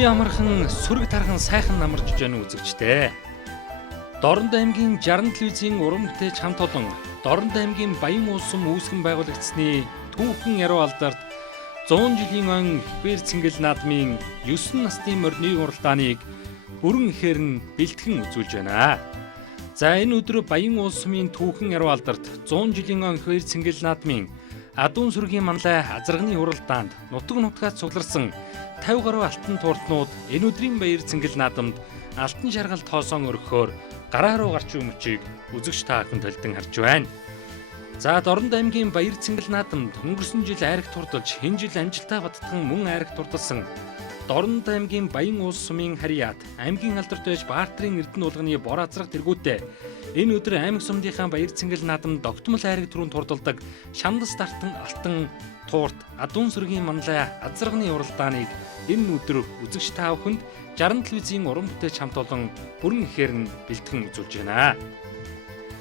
Үй амархан сүрэг тархан сайхан намарч байна үзэгчтэй. Дорнод аймгийн 60 телевизийн уран бүтээч хамт олон Дорнод аймгийн Баян улсум үүсгэн байгуулагдсны түүхэн яруу алдарт 100 жилийн он Бэр Цэнгэл наадмын 9 насны морины уралдааныг бүрэн ихээр нь бэлтгэн үзүүлж байна. За энэ өдөр Баян улсумын түүхэн яруу алдарт 100 жилийн он Бэр Цэнгэл наадмын Адуун сүргийн манлай азарганы уралдаанд нутаг нутгаас цугларсан 50 гаруй алтан тууртнууд энэ өдрийн Баяр Цэнгэл наадамд алтан шаргал тоосон өргөхөөр гараа руу гарч өмчийг үзэгч та бүхэн толдон харж байна. За Дорнод аймгийн Баяр Цэнгэл наадамд өнгөрсөн жил айраг турдалж энэ жил амжилтаа баттган мөн айраг турдалсан Дорнод аймгийн Баян улс сумын харьяат аймгийн алдарт байж Баатарын Эрдэнэ уулганы бор азрах тэргүүтээ энэ өдөр аймаг сумдынхаа Баяр Цэнгэл наадамд тогтмол айраг түрүүнд турдалдаг шандас тартан алтан туурт Адуун сүргийн манлай азрагны уралдааныг энэ өдөр үзэгч та бүхэнд 60 телевизийн уран бүтээч хамт олон бүрэн ихээр нь бэлтгэн үзүүлж байна.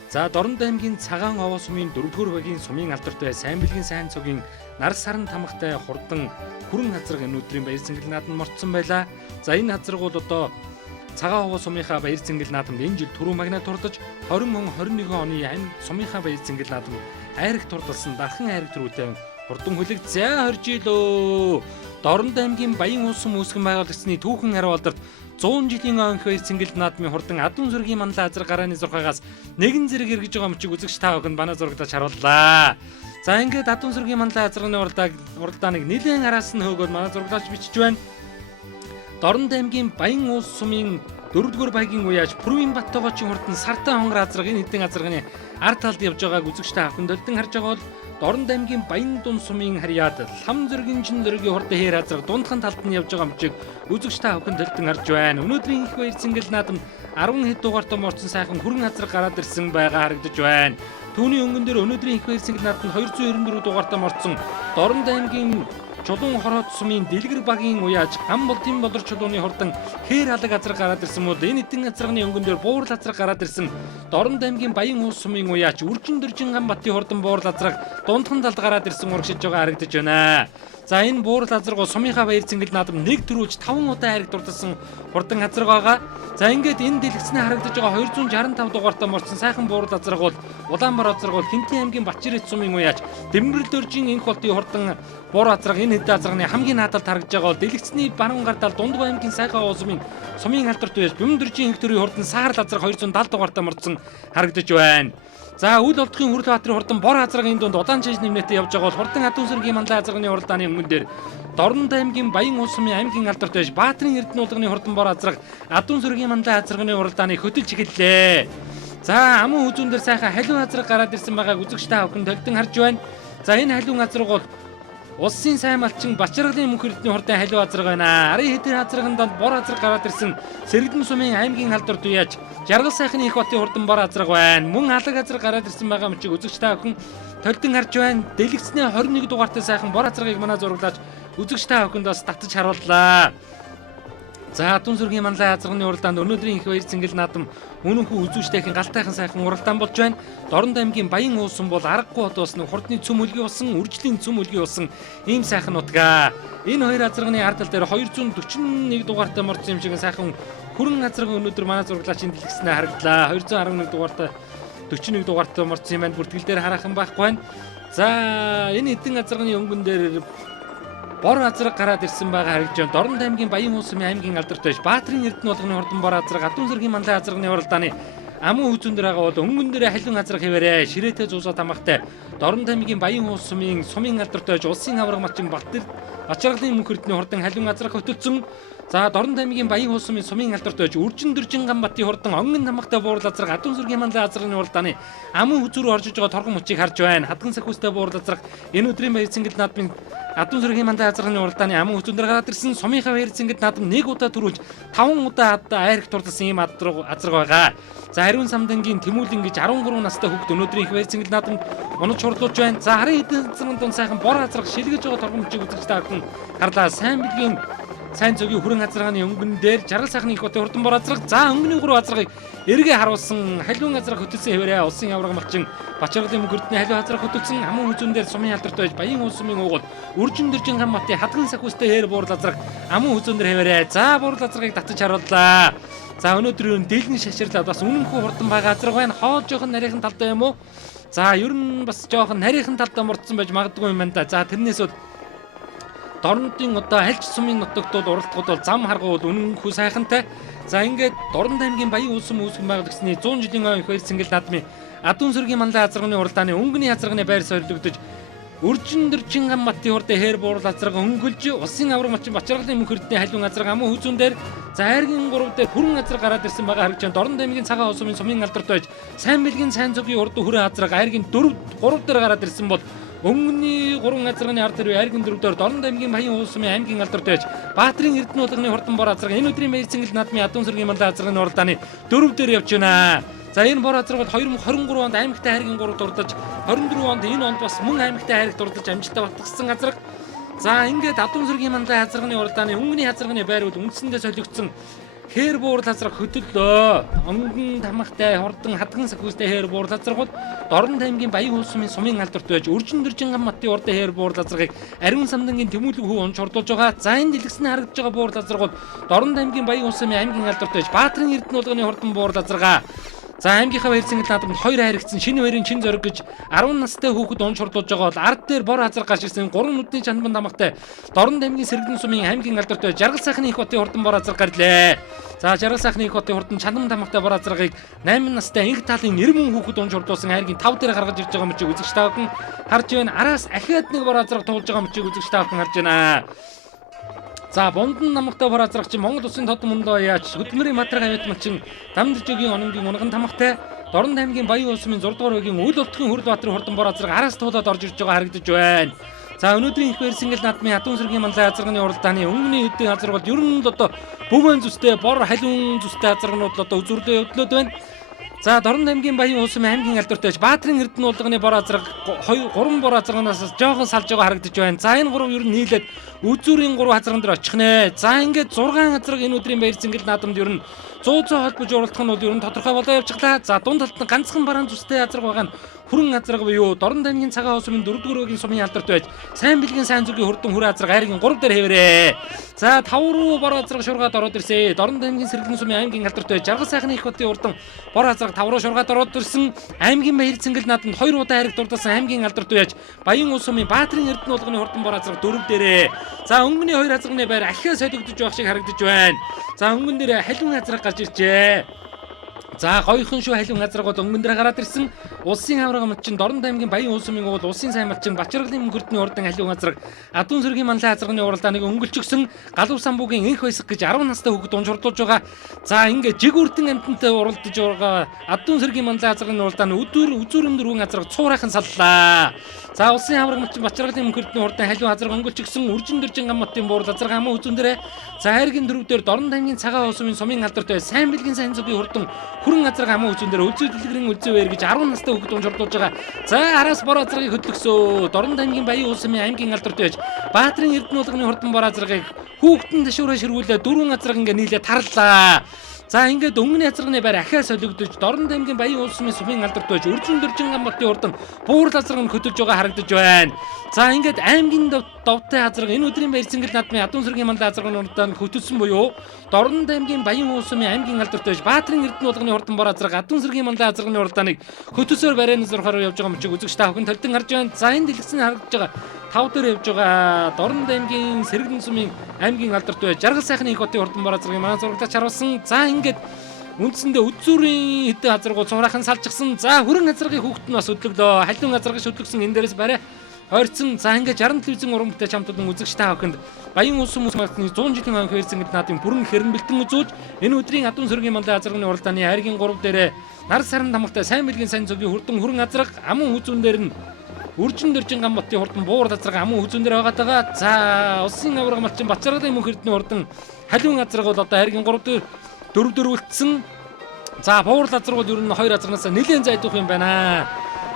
За Дорнод аймгийн Цагаан овоо сумын 4-р багийн сумын алдарт бай сайн бэлгийн сайн цогийн нар саран тамгатай хурдан хүрэн хазраг энэ өдрийн Баяр Цэнгэл наадамд морцсон байлаа. За энэ хазраг бол одоо Цагаан овоо сумынхаа Баяр Цэнгэл наадамд энэ жил түрүү магнаа турдаж 2021 оны аймаг сумынхаа Баяр Цэнгэл наадамд айраг турдалсан дархан айраг төрүүтэй хурдан хүлэг зай хорж илөө. Дорнод аймгийн Баян улсум үүсгэн байгуулагдсны түүхэн яруу алдарт 100 жилийн он Баяр Цэнгэл наадмын хурдан Адуун сүргийн манлай азар гарааны зурхаагаас нэгэн зэрэг эргэж байгаа мөчийг үзэгч та бүхэнд манай зурагтаж харууллаа. За ингээд Адуун сүргийн манлай азарганы уралдааныг нэлээд араас нь хөөгөөд манай зурагтаж бичиж байна. Дорнод аймгийн Баян улс сумын 4-р багийн уяаж Пүрвийн Баттогоочийн хурдан сартай хонгор азраг энэ хэдэн азарганы ард талд явж байгааг үзэгч та бүхэнд толдон харж байгаа бол Дорнод аймгийн Баян дун сумын харьяат лам зөргийн чин зөргийн хурдан хээр азраг дундхан талд нь явж байгаа мөчийг үзэгч та бүхэнд толдон харж байна. Өнөөдрийн их Баяр Цэнгэл наадамд 10 хэд дугаартай морцсон сайхан хүрэн азраг гараад ирсэн байгаа харагдаж байна. Түүний өнгөн дээр өнөөдрийн их Баяр Цэнгэл наадамд 294 дугаартай морцсон Дорнод аймгийн Чулуун хороод сумын Дэлгэр багийн уяаж хам болтын болор чулууны хурдан хээр алаг азраг гараад ирсэн мод энэ эдэн азрагны өнгөн дээр буурал азраг гараад ирсэн Дорнод аймгийн Баян улс сумын уяаж Үржин дөржин гам батын хурдан буурал азраг дундхан талд гараад ирсэн урагшиж байгаа харагдаж байна. За энэ буурал азраг бол сумынхаа Баяр Цэнгэл наадам нэг төрүүлж 5 удаа хайраг дурдсан хурдан азраг байгаа. За ингээд энэ дэлгэцний харагдаж байгаа 265 дугаартай морцсон сайхан буурал азраг бол Улаанбаатар азраг бол Хинтэн аймгийн Бачирэт сумын уяаж Дэмбэрэл дөржин энх болтын хурдан буурал азраг энэ хэд азрагны хамгийн наадалд харагдж байгаа бол дэлгэцний баруун гардал Дундгой аймгийн Сайхан овоо сумын алдарт байж Бэм дөржин энх төрийн хурдан Саарал азраг 270 дугаартай морцсон харагдаж байна. За үл олдохын Хүрлбаатарын хурдан бор азрагын дунд удаан чийж нэмнэтэй явж байгаа бол хурдан Адуун сүргийн манлай азрагны уралдааны өмнө дээр Дорнод аймгийн Баян улс сумын аймгийн алдарт байж Баатарын Эрдэнэ уулганы хурдан бор азраг Адуун сүргийн манлай азрагны уралдааныг хөтөлж эхэллээ. За амун үзүүн дээр сайхан халиун азраг гараад ирсэн байгааг үзэгч та бүхэн толдон харж байна. За энэ халиун азраг бол улсын сайн малчин Бачаргалын мөнх эрдэнэ хурдан халиун азраг байна. Арын хэдэн азрагын донд бор азраг гараад ирсэн Сэрэгдэн сумын аймгийн алдарт уяаж Жаргал сайхны их батын хурдан бор азраг байна. Мөн алаг азраг гараад ирсэн байгаа мөчийг үзэгч та бүхэн толдон харж байна. Дэлгэцний 21 дугаартай сайхан бор азрагыг манай зураглаж үзэгч та бүхэнд бас татаж харууллаа. За Адуун сүргийн манлай азрагны уралдаанд өнөөдрийн их Баяр Цэнгэл наадам үнэнхүү үзүүчтэйхэн галтайхан сайхан уралдаан болж байна. Дорнод аймгийн Баян улс сум бол аргагүй бод болсон хурдны цөм хөлгийн болсон, үржлийн цөм хөлгийн болсон ийм сайхан нутгаа. Энэ хоёр азрагны ард тал дээр 241 дугаартай морцсон юм шиг сайхан хүрэн азраг өнөөдөр манай зураглаачийн дэлгэснээ харагдлаа. 211 дугаартай 41 дугаартай морцсон юм байна. Бүртгэл дээр хараахан байхгүй байна. За энэ эдэн азрагны өнгөн дээр бор азраг гараад ирсэн байгаа харагдж байна. Дорнод аймгийн Баян улс сумын аймгийн алдарт байж Баатарын Эрдэнэ уулганы хурдан бор азраг Адуун сүргийн манлай азрагны уралдааны амун үзүүн дээр байгаа бол өнгөн дээр халиун азраг хэвээрээ ширээтэй зуусаа тамгатай Дорнод аймгийн Баян улс сумын алдарт байж улсын авраг мачин Бачаргалын мөнх эрдэнэ хурдан халиун азраг хөтөлсөн. За Дорнод аймгийн Баян улс сумын алдарт байж Үржин дөржин гам батын хурдан онгон тамгатай буурал азраг Адуун сүргийн манлай азрагны уралдааны амун үзүүрөөр орж иж байгаа торгон мөчийг харж байна. Хадган сахиустай буурал азраг энэ өдрийн Баяр Цэнгэл наадмын Адуун сүргийн манлай азрагны уралдааны амун үзүүн дээр гараад ирсэн сумынхаа Баяр Цэнгэл наадам нэг удаа төрүүлж 5 удаа айраг турдсан ийм азраг байгаа. За Ариун самдангийн Тэмүүлэн гэж 13 настай хүүхэд өнөөдрийн их Баяр Цэнгэл наадамд унаж хурлуулж байна. За харин эдэн азрагын дунд сайхан бор азраг шилгэж байгаа торгон мөчийг үзэж та бүхэн харлаа. Сайн бэлгийн сайн цогийн хүрэн хазаргааны өнгөн дээр жаргал сайхны их хотын хурдан бор азраг. За өнгөний 3 азрагыг эргээ харуулсан халиун азраг хөтөлсөн хэвээрээ улсын авраг малчин Бачаргалын мөнгөрдний халиун азраг хөтөлсөн амун хүзүүн дээр сумын алдарт байж баян улсмын уугуул үржин дэржин гам матын хадган сахиустай хээр буурал азраг амун хүзүүн дээр хэвээрээ. За буурал азрагыг татаж харууллаа. За өнөөдөр энэ дэлгэн шаширлаад бас үнэнхүү хурдан байгаа азраг байна. Хоо жоохон нарийнхан талдаа юм уу? За ер нь бас жоохон нарийнхан талдаа мурдсан байж магадгүй юм байна да. За тэрнээс Дорнодын одоо альч сумын нутагтууд уралдахууд бол зам харгуул үнэнхүү сайхантай. За ингээд Дорнод аймгийн Баян улсын үүсгэн байгуулагчны 100 жилийн ойн хууль цэнгэл наадмын Адуун сүргийн манлай азарганы уралдааны өнгөний азарганы байр суурилагдаж үржин дэржин гам матын хурдан хээр буурал азарга өнгөлж улсын авраг малчин Бачаргалын мөнхөрдний халиун азарга амун хүзүүн дээр за хайргийн 3 дээр хүрэн азарга гараад ирсэн байгаа харагдаж байна. Дорнод аймгийн цагаан улсмын сумын алдарт байж сайн бэлгийн сайн цогийн урд хүрэн азарга хайргийн 4 дээр гараад ирсэн бол өнгөний 3 азарганы ард хэрвээ айргийн 4 дээр Дорнод аймгийн Баян улсмын аймгийн алдарт байж Баатрин Эрдэнэ уулганы хурдан бор азарга энэ өдрийн баяр цэнгэл наадмын Адуун сүргийн манлай азарганы уралдааны 4 дээр явж байна. За энэ бор азаргууд 2023 онд аймагтай хайргийн 3 дурдаж 24 онд энэ онд бас мөн аймагтай хайрыг дурдаж амжилттай батгсан азарга. За ингээд Адуун сүргийн манлай азарганы уралдааны өнгөний азарганы байр бол үндсэндээ солигдсон хээр буурал азраг хөтөллөө. Өнгөн тамхтай хурдан хадган сахиустай хээр буурал азрагууд Дорнод аймгийн Баян улсмын сумын алдарт байж үржин дэржин гам матын урдын хээр буурал азрагыг ариун самдангийн тэмүүлэг хүү онч хурдуулж байгаа. За энэ дэлгэсний харагдж байгаа буурал азрагууд Дорнод аймгийн Баян улсмын аймгийн алдарт байж Баатрин Эрдэнэ уулганы хурдан буурал азрагаа. За аймгийнхаа баяр цэнгэл наадамд 2 хайрагдсан шинэ баярын чин зориг гэж 10 настай хүүхэд онч хурдуулж байгаа бол ард дээр бор азар гарч ирсэн 3 нүдний чанбан дамгтай Дорнод аймгийн Сэргэлэн сумын аймгийн алдарт байж Жаргал сайхны их хотын хурдан бор азар гарлээ. За Жаргал сайхны их хотын хурдан чанбан дамгтай бор азаргыг 8 настай инх таалын 90 хүүхэд онч хурдуулсан хайргийн 5 дээр гаргаж ирж байгаа мөчийг үзэгч та бүхэн харж байна. Араас ахиад нэг бор азарг туулж байгаа мөчийг үзэгч та бүхэн харж байна. За Бондан намагтай бор азрагч Монгол улсын тод мөндөө яач хөдөлмөрийн материал авьяат малчин Дамдажгийн ононгийн унган тамхтай Дорнод аймгийн Баян улсмын 6 дугаар үеийн Үл Ултхын Хүрдбаатарын хурдан бор азраг араас туулаад орж ирж байгаа харагдаж байна. За өнөөдрийн их баяр цэнгэл наадмын Адуун сүргийн манлай азарганы уралдааны өнгөний эдийн азарг бол ер нь л одоо бөвөн зүстэй бор халиун зүстэй азаргнууд л одоо үзүүрлээ явдлаад байна. За Дорнод аймгийн Баян улсмын аймгийн алдарт байж Баатрин Эрдэнэ уулганы бор азраг 3 бор азарганаас жоохон салж байгаа харагдаж байна. За энэ 3 ер нь нийлээд үзүүрийн 3 азарган дээр очих нэ. За ингээд 6 азарг энэ өдрийн баяр цэнгэл наадамд ер нь 100 холбож уралдах нь бол ер нь тодорхой болоо явчихлаа. За дунд талд нь ганцхан бараан зүстэй азарг байгаа нь хүрэн азарг буюу Дорнод аймгийн цагаан улсмын 4 дугаар үеийн сумын алдарт байж сайн бэлгийн сайн зүгийн хурдан хүрээ азарг хайргийн 3 дээр хэвээрээ. За 5 руу бор азарг шургаад ороод ирсэн. Дорнод аймгийн Сэргэлэн сумын аймгийн алдарт байж Жаргал сайхны их хотын хурдан бор азарг 5 руу шургаад ороод ирсэн. Аймгийн баяр цэнгэл наадамд 2 удаа хайрыг дурдсан аймгийн алдарт байж Баян улсмын Баатрин Эрдэнэ уулганы хурдан бор азарг 4 дээрээ. За өнгөний 2 азарганы байр ахиа солигдож байх шиг харагдаж байна. За өнгөн дээр халиун азарг гарч иржээ. За гоёхон шүү халиун азаргууд өнгөн дээр гараад ирсэн. Улсын авраг малчин Дорнод аймгийн Баян улсмын уул улсын сайн малчин Бачаргалын мөнхөрдний урдан халиун азарг Адуун сүргийн манлай азарганы уралдааныг өнгөлчгсөн Галуу самбуугийн инх баясаг гэж 10 настай хүүхэд унж хурдуулж байгаа. За ингээд жиг үрдэн амтантай уралдаж байгаа Адуун сүргийн манлай азарганы уралдааны үзүүрэн дөрвөн азарг цуурайхан саллаа. За улсын авраг малчин Бачаргалын мөнхөрдний урдан халиун азарг өнгөлчгсөн үржин дэржин гам матын буурал азарг амын үзүүн дээрээ. За хайргийн 4 дээр Дорнод аймгийн цагаан улсмын сумын алдарт бай сайн бэлгийн сайн зүгийн хурдан хүрэн азарг амын үзүүн дээр өлзөө дэлгэрийн өлзөө байр гэж 10 настай хүүхэд унж хурдуулж байгаа. За араас бор азаргыг хөдлөсөө. Дорнод аймгийн Баян улсмын аймгийн алдарт байж Баатрин Эрдэнэ уулганы хурдан бор азаргыг хүүхдэн дэшүүрээ ширгүүлээ 4 азарг ингээ нийлээ тарлаа. За ингээд өнгөний азарганы байр ахиа солигдож Дорнод аймгийн Баян улсмын сумын алдарт байж үржин дэржин гам матын урдан буурал азарг нь хөтөлж байгаа харагдаж байна. За ингээд аймгийн довтой азарг энэ өдрийн баяр цэнгэл наадмын Адуун сүргийн манлай азарганы уралдаанд хөтөлсөн буюу Дорнод аймгийн Баян улсмын аймгийн алдарт байж Баатрин Эрдэнэ уулганы хурдан бор азарг Адуун сүргийн манлай азарганы уралдааныг хөтөсөөр барайны зурхаараа явж байгаа мөчийг үзэгч та бүхэн толдон харж байна. За энэ дэлгэцний харагдаж байгаа 5 дээр явж байгаа Дорнод аймгийн Сэргэлэн сумын аймгийн алдарт байж Жаргал сайхны их хотын хурдан бор азаргыг манай зурагтаач харуулсан. За ингээд үндсэндээ үзүүрийн хэдэн азаргууд цуурайхан салжчихсан. За хүрэн азаргын хүүхэд нь бас хөдлөглөө. Халиун азаргыг хөдлөгсөн энэ дээрээс барай ойрцсон. За ингээд 60 телевизэн уран бүтээл хамтдан үзэгч та бүхэнд Баян улсын хүмүүсийн 100 жилийн анх баяр цэнгэл наадмын бүрэн хэрэн бэлтэн үзүүлж энэ өдрийн Адуун сүргийн манлай азарганы уралдааны хайргийн 3 дээрээ нар саран тамхтай сайн бэлгийн сайн зүгийн хурдан хүрэн азарг амун үзүүн дээр нь үржин дэржин гам матын хурдан буурал азарг амун үзүүн дээр байгаа даа. За улсын авраг малчин Бачаргалын мөнхөрдний урдан халиун азарг бол одоо хайргийн 3 дээр 4 дөрвөлдсөн. За буурал азаргууд ер нь 2 азаргнаас нэлээд зайдуух юм байна.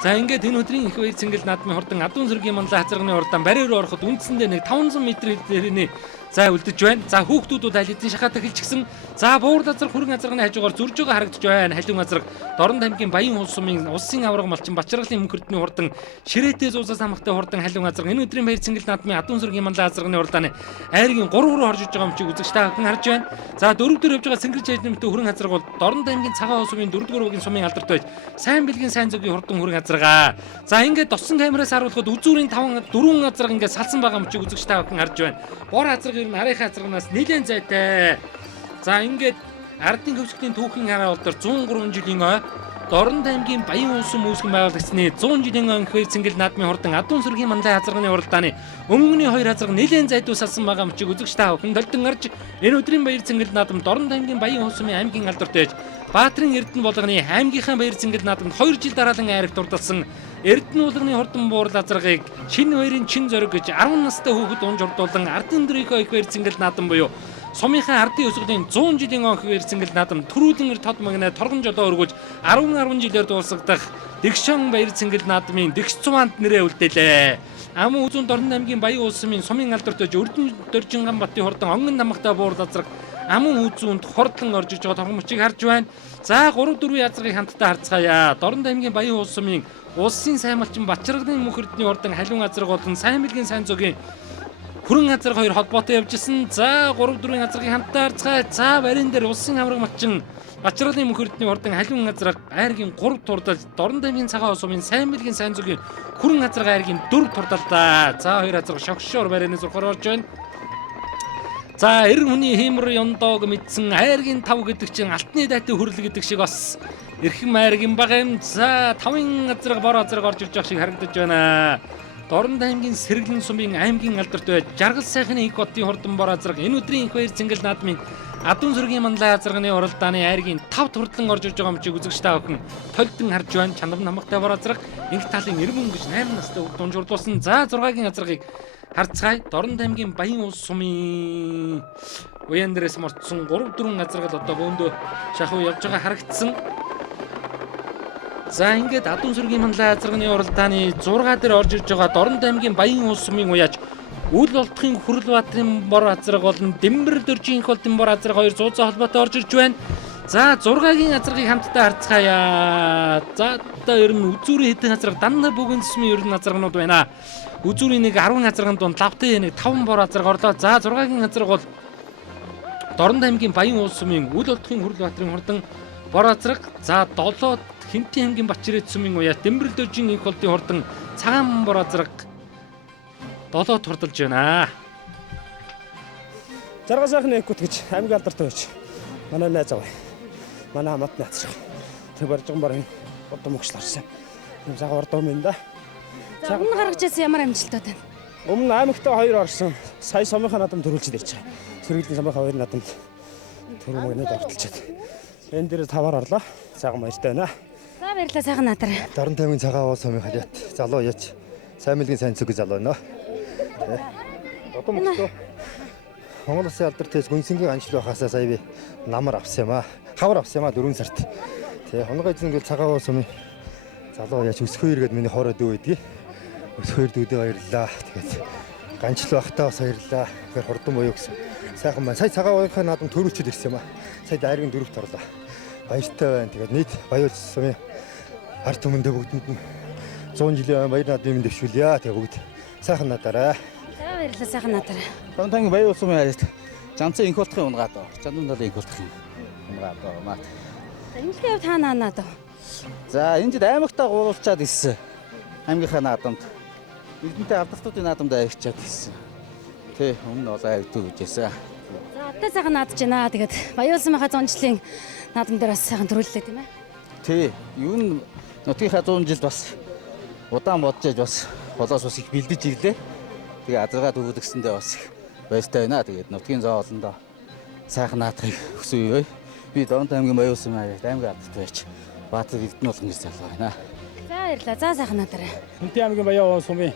За ингээд энэ өдрийн их баяр цэнгэл наадмын хурдан Адуун сүргийн манлай азарганы уралдаан бариа руу ороход үндсэндээ нэг 500 м дээрний За үлдэж байна. За хүүхдүүд аль хэдийн шахаад эхэлчихсэн. За буур газар хүрэн азарганы хажуугаар зурж байгаа харагдаж байна. Халиун азарга Дорнод аймгийн Баян улс сумын улсын аварга малчин Бачргалын мөнхөрдний хурдан ширээтэй зуусаас хамгатай хурдан халиун азарга энэ өдрийн баяр цэнгэл наадмын Адуун сүргийн манлай азарганы уралдааны айргийн 3 руу орж иж байгаа юм чи үзэгч та бүхэн харж байна. За 4-дөр явж байгаа Сэнгэрч аймагт хүрэн азарга бол Дорнод аймгийн Цагаан улс сумын 4-р бүгийн сумын алдарт байж сайн бэлгийн сайн зүгийн хурдан хүрэн азарга. За ингээд досон камераас харуулхад үзүүрийн 4 азарга ингээд салсан байгаа юм чи үзэгч та бүхэн харж байна. Бор азарга ер нь арийнхаа азарганаас нэлээд зайтай. За ингээд ардын хөвсгөлийн түүхийн хараа болдор 103 жилийн ой Дорнод аймгийн Баян улс сум үүсгэн байгуулагчны 100 жилийн ой хөвс цэнгэл наадмын хурдан Адуун сүргийн манлай азарганы уралдааны өмнөний 2 азарга нэлээд зайдуу салсан байгаа юм чи үзэгч та бүхэн толдон гарч энэ өдрийн баяр цэнгэл наадам Дорнод аймгийн Баян улс сумын аймгийн алдарт байж Баатарын Эрдэнэ болгоны аймгийнхаа баяр цэнгэл наадамд 2 жил дараалан айрагт дурдсан Эрдэнэ болгоны хурдан буурал азаргыг шинэ баярын чин зориг гэж 10 настай хүүхэд унж урдуулан ардын дөрийнхөө их баяр цэнгэл наадам буюу сумынхаа ардын өсгөлийн 100 жилийн онх баяр цэнгэл наадам төрүүлэн тод магнаа торгон жолоо өргөж 10 жилээр дуусгадах Дэгшон баяр цэнгэл наадмын Дэгш цуванд нэрээ үлдээлээ. Амун үзүүн Дорнод аймгийн Баян улс сумын сумын алдарт байж Өрдөн Дөржинган батын хурдан онгон намагтай буурал азарга амун үзүүнд хордлон орж иж байгаа торгон мөчийг харж байна. За 3-4 азаргыг хамтдаа харцгаая. Дорнод аймгийн Баян улс сумын улсын сайн малчин Бачргалын мөнхөрдний хурдан халиун азарга болон сайн бэлгийн сайн зүгийн хүрэн азарга 2 холбоотой явж исэн. За 3-4 азаргыг хамтдаа харцгаая. За барин дээр улсын авраг малчин Бачргалын мөнхөрдний хурдан халиун азарга айргийн 3 турдал Дорнод аймгийн Цагаан улс сумын сайн бэлгийн сайн зүгийн хүрэн азарга айргийн 4 турдалдаа. За 2 азарга шогшоор барины зурхаар орж байна. За 90 хүний хиймэр ёндоог мэдсэн айргийн 5 гэдэг чинь алтны дайтай хүрэл гэдэг шиг бас эрхэм айргийн баг юм. За 5 азарга бор азарга орж ирж байгаа шиг харагдаж байна. Дорнод аймгийн Сэргэлэн сумын аймгийн алдарт байж Жаргал сайхны их хотын хурдан бор азарга энэ өдрийн их баяр цэнгэл наадмын Адуун сүргийн манлай азарганы уралдааны айргийн 5 турдлан орж ирж байгаа юм чи үзэгч та бүхэн толдон харж байна. Чанар намгатай бор азарга инх талын 90 гэж 8 настай хүүхд унж урдуулсан. За 6-гийн азаргыг харцгаая. Дорнод аймгийн Баян улс сумын уян дээрээс морцсон 3-4 азаргал одоо бөөндөө шахуу явж байгаа харагдсан. За ингээд Адуун сүргийн манлай азарганы уралдааны 6 дээр орж ирж байгаа Дорнод аймгийн Баян улс сумын уяаж Үл болтхын Хүрэл баатрын бор азарга болон Дэмбэр дөржийн их болтын бор азарга 2 зузаан холбоотой орж ирж байна. За 6-гийн азаргыг хамтдаа харцгаая. За одоо ер нь үзүүрийн хэдэн азарга дандаа бүгэн сумын ер нь азарганууд байна. Үзүүрийн нэг 10 азарганд дунд лавтай нэг 5 бор азарга орлоо. За 6-гийн азарга бол Дорнод аймгийн Баян улс сумын Үл болтхын Хүрэл баатрын хурдан бор азарга. За 7 Хинтэн аймгийн Бачрээд сумын уяа Дэмбэр дөржийн их болтын хурдан цагаан бор азарга 7 турдалж байна. Жаргал сайхны экут гэж аймгийн алдартай байж манай найз аваа. Манай хамаатны хацрах. Тэг баржган барын одоо мөгшларсан. Юм цаг ордоо юм да. За өмнө гаргаж ирсэн ямар амжилттай байна? Өмнө аймагтаа 2 орсон. Сая сумынхаа наадам төрүүлж ирж байгаа. Сэргэлэн сумынхаа 2 наадамд төрөө магнад ортолчод. Энэ дээр 5-аар орлоо. Цагаан баяртай байна. За баярлалаа сайхан наадар. Дорнод аймгийн Цагаан улс сумын халиат залуу яж сайн мэлгийн сайн зүг залуу байна. Одоо мөчтөө Монгол улсын алдарт тэс гүнсэнгийн анчлал байхасаа сая би намар авсан юм аа. Хавар авсан юм аа 4 сард. Тэгээ хонгой эзэн Цагаан улс сумын залуу яж өсгөө иргэд миний хоороо дүү байдгийг. Өсгөө дүүдээ баярлаа. Тэгээд ганчлал байхтаа бас баярлаа. Тэгэхээр хурдан буюу гэсэн. Сайхан байна. Сая Цагаан уулынхаа наадам төрүүлчихэд ирсэн юм аа. Сая айргийн 4-т орлоо. Баяртай байна. Тэгээд нийт Баян улс сумын ард түмэндээ бүгдэнд нь 100 жилийн баяр наадмын дэвшүүлье. Тэгээ бүгд сайхан надараа. За баярлалаа сайхан наадар. Дорнод аймгийн Баян улс сумын хайрт Жанцан инх болтхын унгаад оо. Жандан далын инх болтхын унгаад оо мат. За энэ л яв та наанаад оо. За энэ жид аймагтаа гуруулчаад ирсэн. Аймгийнхаа наадамд Эрдэнэтэй авдалтуудын наадамд авчиад ирсэн. Тэ өмнө олон авдаг гэжсэн. За одоо сайхан наадж байна. Тэгээд Баян улс сумынхаа 100 жилийн наадам дээр бас сайхан төрүүллээ тийм ээ. Тэ юу н нутгийнхаа 100 жилд бас удаан бодож яж бас болоос бас их бэлдэж ирлээ. Тэгээ азаргаа төвлөгсөндөө бас их баяртай байна. Тэгээд нутгийн зоо олондоо сайхан наадахыг хүсье. Би Дорнод аймгийн Баян улс сумын аймгийн алдарт байж Баатар Эрдэнэ болгон гэж залуу байна. За баярлалаа. За сайхан наадар. Хинтэн аймгийн Баян улс сумын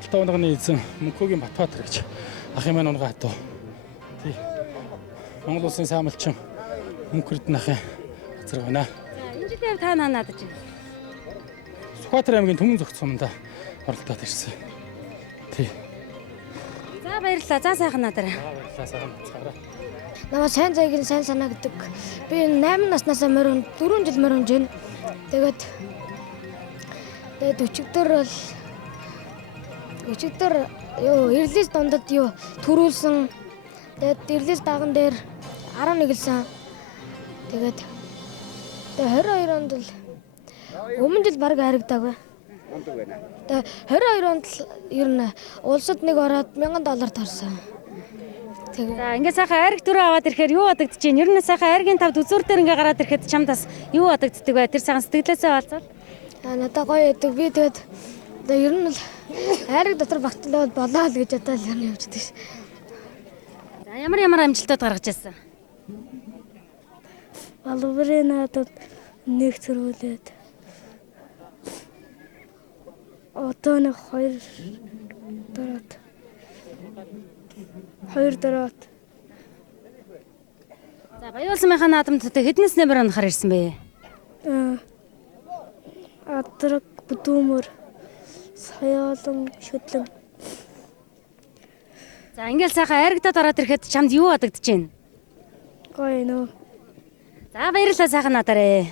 Алтан унганы эзэн Мөнхөгийн Батбаатар гэж ах юм унгаа хатуу. Тий. Монгол улсын сайн малчин Мөнхөрдөн ахын газар байна. За энэ жил яв та наадаж байна. Сүхбаатар аймгийн Түмэн зөвхт суманда оролдоод ирсэн. Тий. За За баярлалаа. За сайхан надараа. Баярлалаа сайхан бацгаараа. Намайг сайн зайгийн сайн санаа гэдэг. Би 8 наснаас морин 4 жил моримж байна. Тэгээд өчигдөр эрлээс дундад төрүүлсэн. Тэгээд эрлээс даган дээр 11 лсэн. Тэгээд 22 онд л өмнө жил баг харагдаагүй. Тэгээд 22 онд л ер нь улсад нэг ороод $1000 тарсан. За ингээд сайхан айраг төрөө аваад ирэхээр юу бодогдож байна? Ер нь сайхан айргийн тавд үзүүр дээр ингээд гараад ирэхэд чамдаас юу бодогддөг вэ? Тэр сайхан сэтгэлээсээ олзвол. Надад гоё яадаг. Би тэгээд ер нь л айраг дотор багтлаад болоо л гэж бодоод ер нь явждаг ш. За ямар амжилтууд гаргаж ирсэн? Балбарын надад нэг төрүүлээд одоо нэг 2 дөрөт. За Баяуулсмынхаа наадамд хэднээс нэмэр анхаар ирсэн бэ? Адраг бүдүүмөр саяолон шүтлэн. За ингээд сайхан айрагдаад ороод ирэхэд чамд юу бодогдож байна? Гоё нөө. За баярлалаа сайхан надараа.